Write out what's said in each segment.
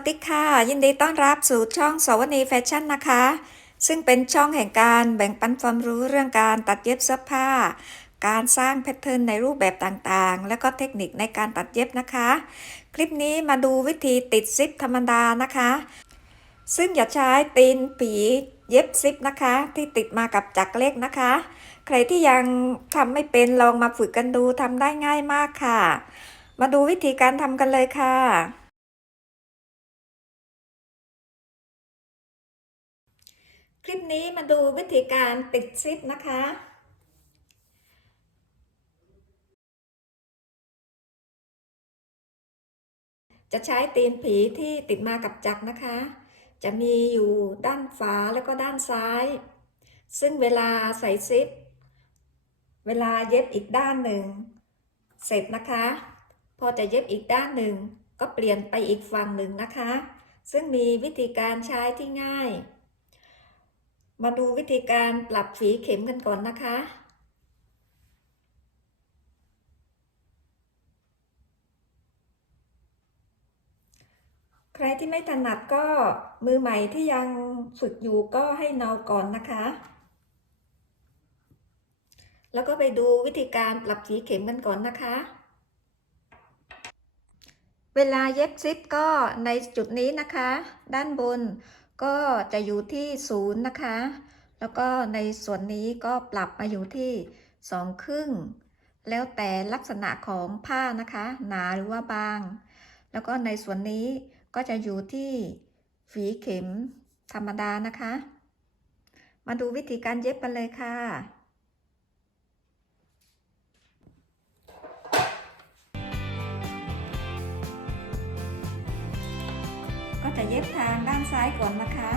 วัสดีค่ะ ยินดีต้อนรับสู่ช่องสวนีแฟชั่นนะคะ ซึ่งเป็นช่องแห่งการแบ่งปันความรู้เรื่องการตัดเย็บเสื้อผ้า การสร้างแพทเทิร์นในรูปแบบต่างๆ และก็เทคนิคในการตัดเย็บนะคะ คลิปนี้มาดูวิธีติดซิปธรรมดานะคะ ซึ่งอย่าใช้ตีนผีเย็บซิปนะคะ ที่ติดมากับจักรเล็กนะคะ ใครที่ยังทำไม่เป็นลองมาฝึกกันดูทำได้ง่ายมากค่ะ มาดูวิธีการทำกันเลยค่ะ ลิปนี้มาดูวิธีการติดซิปนะคะ จะใช้ตีนผีที่ติดมากับจักรนะคะ จะมีอยู่ด้านฝาแล้วก็ด้านซ้าย ซึ่งเวลาใส่ซิป เวลาเย็บอีกด้านหนึ่ง เสร็จนะคะ พอจะเย็บอีกด้านหนึ่ง ก็เปลี่ยนไปอีกฝั่งหนึ่งนะคะ ซึ่งมีวิธีการใช้ที่ง่าย มาดูวิธีการปรับฝีเข็มกันก่อนนะคะ ใครที่ไม่ถนัดก็มือใหม่ที่ยังฝึกอยู่ก็ให้เนาก่อนนะคะ แล้วก็ไปดูวิธีการปรับฝีเข็มกันก่อนนะคะ เวลาเย็บซิปก็ในจุดนี้นะคะ ด้านบน ก็จะอยู่ที่ศูนย์นะคะ แล้วก็ในส่วนนี้ก็ปรับมาอยู่ที่สองครึ่ง แล้วแต่ลักษณะของผ้านะคะ หนาหรือว่าบาง แล้วก็ในส่วนนี้ก็จะอยู่ที่ฝีเข็มธรรมดานะคะ มาดูวิธีการเย็บกันเลยค่ะ จะเย็บทางด้านซ้ายก่อนนะคะ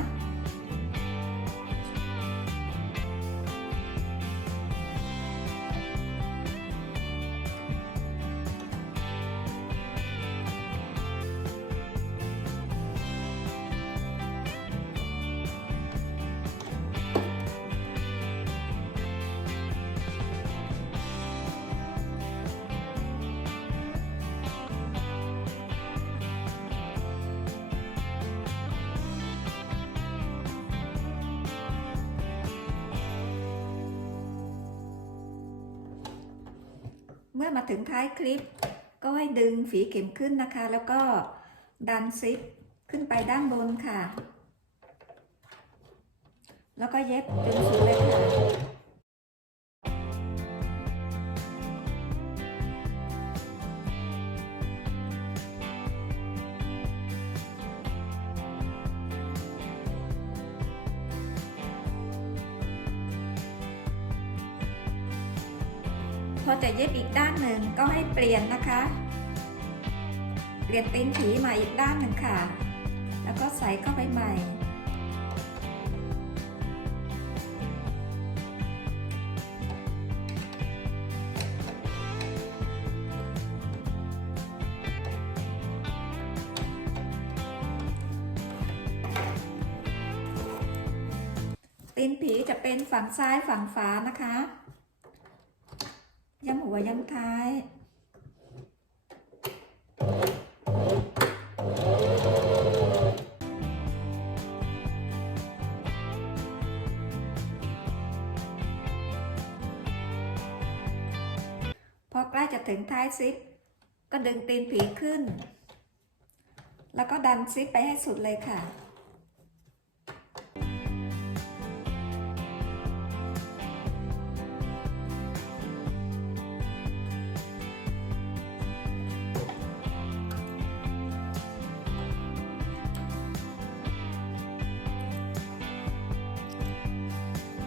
เมื่อมาถึงท้ายคลิป ก็ให้ดึงฝีเข็มขึ้นนะคะ แล้วก็ดันซิปขึ้นไปด้านบนค่ะ แล้วก็เย็บจนสุดเลยค่ะ พอจะเย็บอีกด้านหนึ่งก็ให้เปลี่ยนนะคะ เปลี่ยนตีนผีมาอีกด้านหนึ่งค่ะ แล้วก็ใส่เข้าไปใหม่ ตีนผีจะเป็นฝั่งซ้ายฝั่งฝานะคะ ย้ำหัวย้ำท้ายพอใกล้จะถึงท้ายซิป ก็ดึงตีนผีขึ้น แล้วก็ดันซิปไปให้สุดเลยค่ะ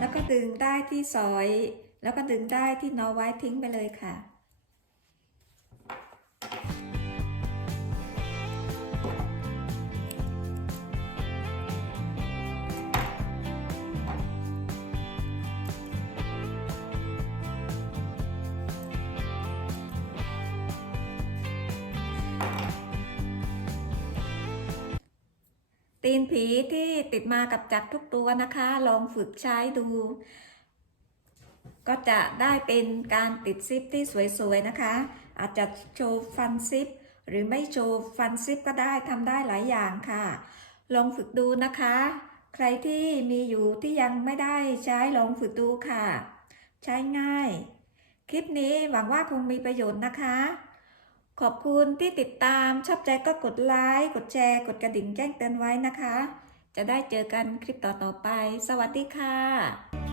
แล้วก็ดึงได้ที่ซอย แล้วก็ดึงได้ที่นอไว้ทิ้งไปเลยค่ะ ตีนผีที่ติดมากับจักรทุกตัวนะคะ ลองฝึกใช้ดู ก็จะได้เป็นการติดซิปที่สวยๆนะคะ อาจจะโชว์ฟันซิป หรือไม่โชว์ฟันซิปก็ได้ทำได้หลายอย่างค่ะ ลองฝึกดูนะคะ ใครที่มีอยู่ที่ยังไม่ได้ใช้ลองฝึกดูค่ะ ใช้ง่าย คลิปนี้หวังว่าคงมีประโยชน์นะคะ ขอบคุณที่ติดตามชอบใจก็กดไลค์กดแชร์กดกระดิ่งแจ้งเตือนไว้นะคะ จะได้เจอกันคลิปต่อๆไป สวัสดีค่ะ